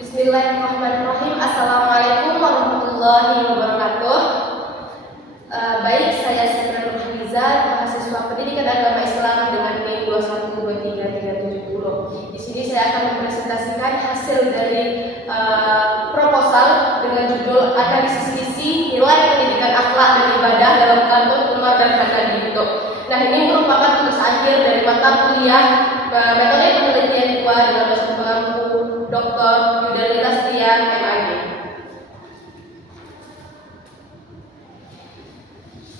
Bismillahirrahmanirrahim. Assalamualaikum warahmatullahi wabarakatuh. Baik, saya Sandra Nurhaliza, mahasiswa Pendidikan Agama Islam dengan NIM 2123370. Di sini saya akan mempresentasikan hasil dari proposal dengan judul Analisis Isi Nilai Pendidikan Akhlak dan Ibadah dalam Kantor Umar dan Hana di Indo. Nah, ini merupakan tugas akhir dari mata kuliah metode penelitian 2 dengan dosen pengampu Dr. Yudhani Lastian, MAG.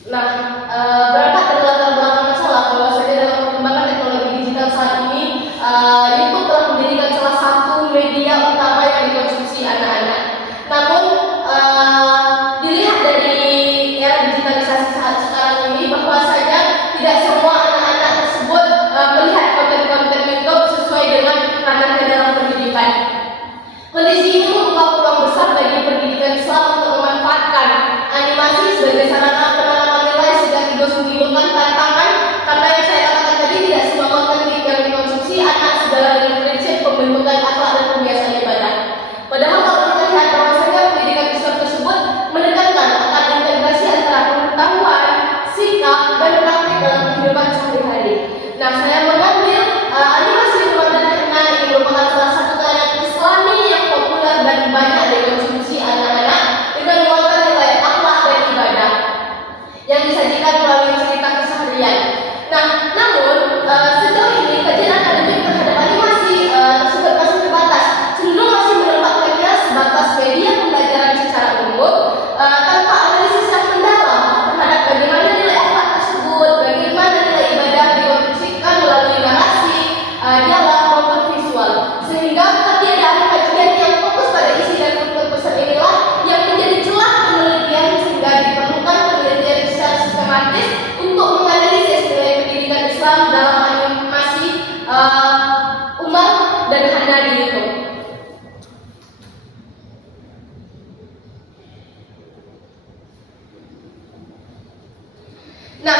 Nah, berangkat dari latar belakang masalah bahwasanya dalam perkembangan teknologi digital saat ini, YouTube telah menjadikan salah satu media utama yang dikonsumsi anak-anak. Namun, dilihat dari era digitalisasi saat sekarang ini, bahwasanya tidak semua anak-anak tersebut melihat konten-konten YouTube sesuai dengan ranahnya dalam pendidikan. Kondisi ini membuka peluang besar bagi pendidikan Islam untuk memanfaatkan animasi sebagai sarana penanaman nilai sekaligus menimbulkan tantangan, karena yang saya katakan tadi tidak semua konten yang dikonsumsi anak segala dengan prinsip pembentukan akhlak dan kebiasaan ibadah. Padahal kalau kita lihat bahwasanya pendidikan Islam tersebut menekankan akan integrasi antara pengetahuan, sikap, dan praktik dalam kehidupan sehari-hari. Nah, saya mengambil animasi Umar dan Hana yang merupakan salah satu tayangan Islami yang populer dan banyak dikonsumsi anak-anak dengan muatan nilai akhlak dan ibadah yang disajikan melalui cerita keseharian. Nah, namun sejauh ini kajian akademik terhadap animasi tersebut masih terbatas, cenderung masih menempatkannya sebatas media pembelajaran secara umum tanpa analisis yang mendalam terhadap bagaimana nilai akhlak tersebut, bagaimana nilai ibadah dikonstruksikan melalui narasi, dialog maupun visual, sehingga ketiadaan kajian yang fokus pada isi dan bentuk pesan inilah yang menjadi celah penelitian, sehingga diperlukan penelitian secara sistematis untuk menganalisis nilai pendidikan Islam dalam animasi Umar dan Hana di YouTube. Nah,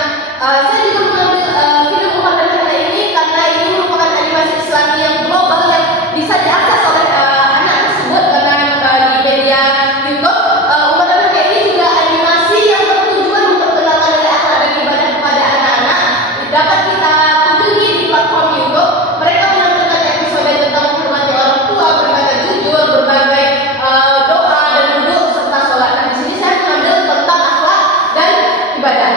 saya juga mengambil film Umar dan Hana ini karena ini merupakan animasi Islami yang global yang bisa diakses oleh anak tersebut karena di media YouTube. Umar dan Hana ini juga animasi yang bertujuan memperkenalkan nilai akhlak dan ibadah kepada anak-anak. Dapat kita kunjungi di platform YouTube. Mereka menampilkan episode tentang menghormati orang tua, berkata jujur, berbagai doa dan wudhu serta sholat. Nah, di sini saya mengambil tentang akhlak dan ibadah.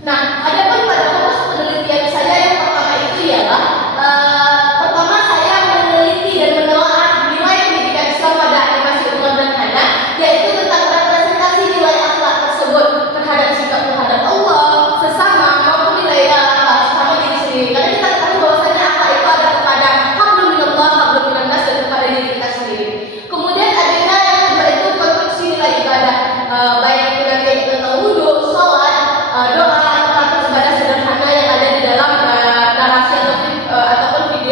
Nah, adapun pada fokus penelitian saya yang pertama itu ialah pertama saya meneliti dan menelaah nilai pendidikan Islam pada animasi Umar dan Hana, yaitu tentang representasi nilai akhlak tersebut terhadap sikap terhadap Allah, sesama maupun nilai sesama diri sendiri. Karena kita ketahui bahwasanya akhlak itu ada kepada hablum minallah, hablum minannas, dan kepada diri kita sendiri. Kemudian agenda yang kedua itu konstruksi nilai ibadah, baik itu nanti tentang wudhu, sholat, doa, ibadah sederhana yang ada di dalam narasi ataupun video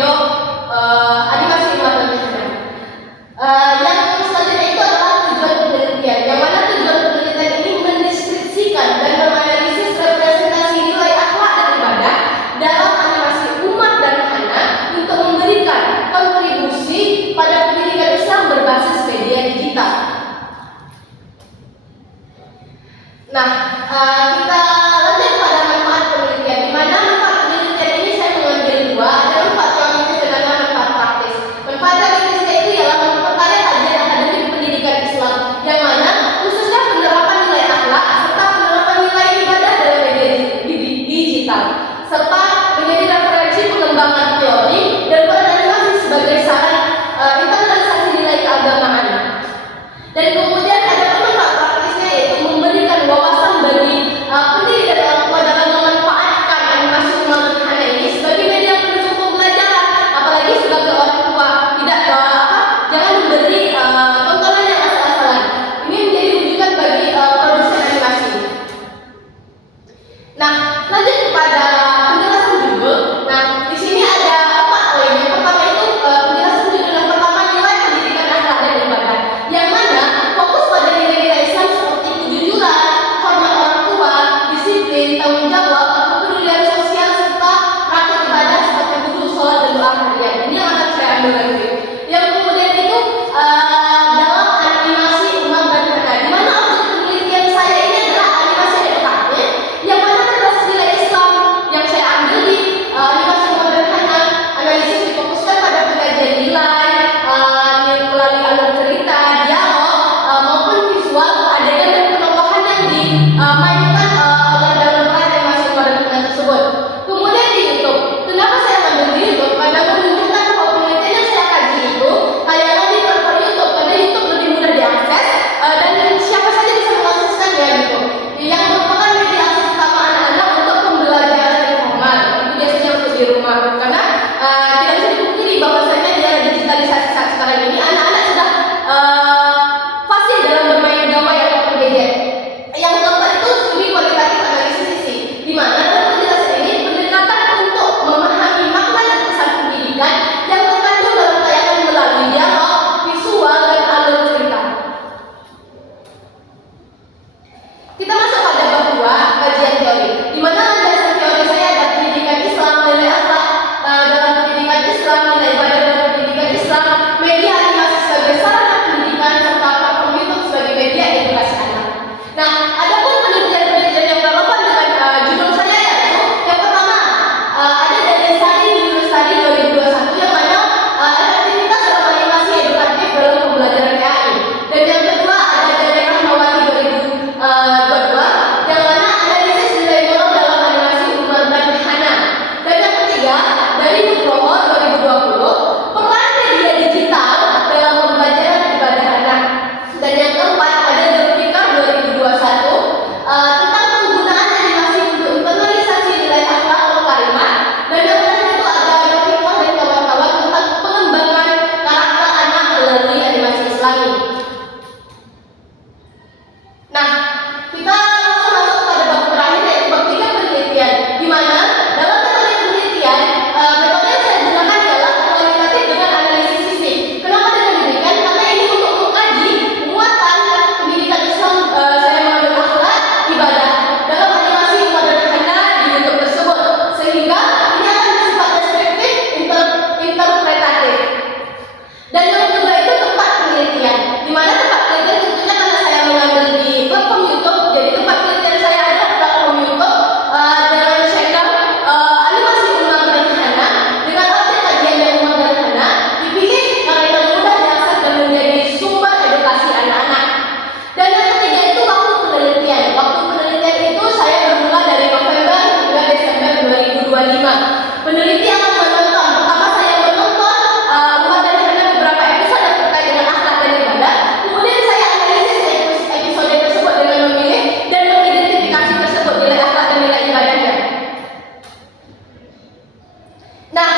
Nah,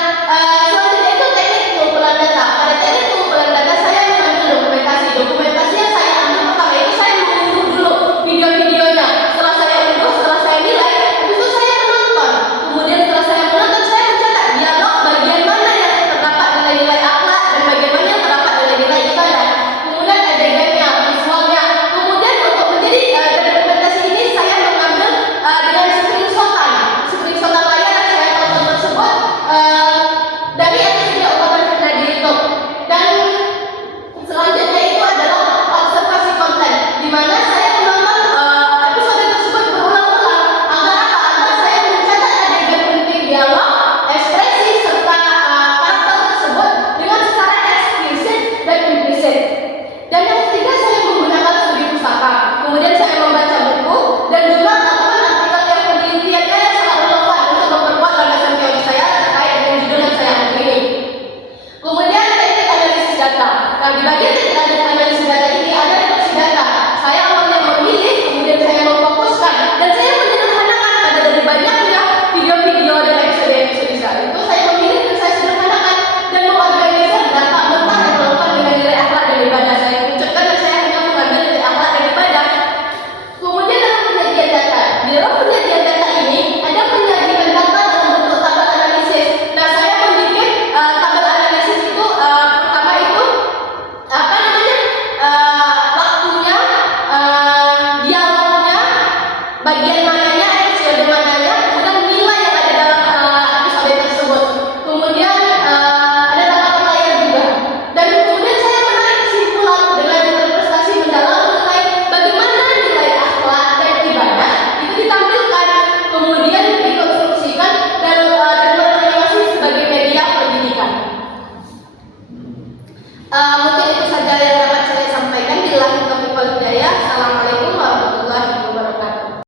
selanjutnya itu teknik pengumpulan data. Pada teknik pengumpulan data saya mengambil dokumentasi. Dokumentasi yang saya ambil pertama itu saya mengunduh dulu video-videonya. Setelah saya unduh, setelah saya nilai, habis itu saya menonton. Kemudian setelah saya menonton, saya mencatat dialog bagian mana yang terdapat nilai-nilai akhlak dan bagian mana yang terdapat nilai-nilai ibadah. Kemudian adegannya, visualnya. Kemudian untuk menjadi dari dokumentasi ini saya mengambil dengan screenshotan layar yang saya tonton tersebut dari episode ungkapan fitnah di YouTube. Dan selanjutnya itu adalah observasi konten, di mana saya menonton episode tersebut berulang-ulang. Agar apa? Agar saya mencatat adegan penting dialog, ekspresi serta karakter tersebut dengan secara eksplisit dan implisit. Dan yang ketiga, saya menggunakan studi pustaka. Kemudian saya membaca buku dan juga melakukan artikel yang penelitiannya yang sangat relevan untuk memperkuat landasan teori saya terkait dengan judul yang saya ambil ini. Kemudian teknik analisis data. Nah, di bagian teknik analisis data ini ada reduksi data. Saya awalnya memilih, kemudian saya memfokuskan, dan saya menyederhanakan pada dari banyaknya video-video dan episode-episode itu. Saya memilih dan saya sederhanakan dan mengorganisir data mentah yang relevan dengan nilai akhlak dan ibadah. Saya ucapkan dan saya hanya mengambil nilai akhlak dan ibadah. Kemudian dalam penyajian data, di dalam penyajian data ini ada penyajian data dalam bentuk tabel analisis. Nah, saya membuat tabel analisis itu pertama itu apa namanya waktunya, dialognya, bagian mananya, episode mananya, kemudian nilai yang ada dalam episode tersebut. Kemudian ada tanggapan layar juga. Dan kemudian saya menarik kesimpulan dengan berprestasi mendalam mengenai bagaimana nilai akhlak dan ibadah itu ditampilkan, kemudian dikonstruksikan dan beranimasi sebagai media pendidikan.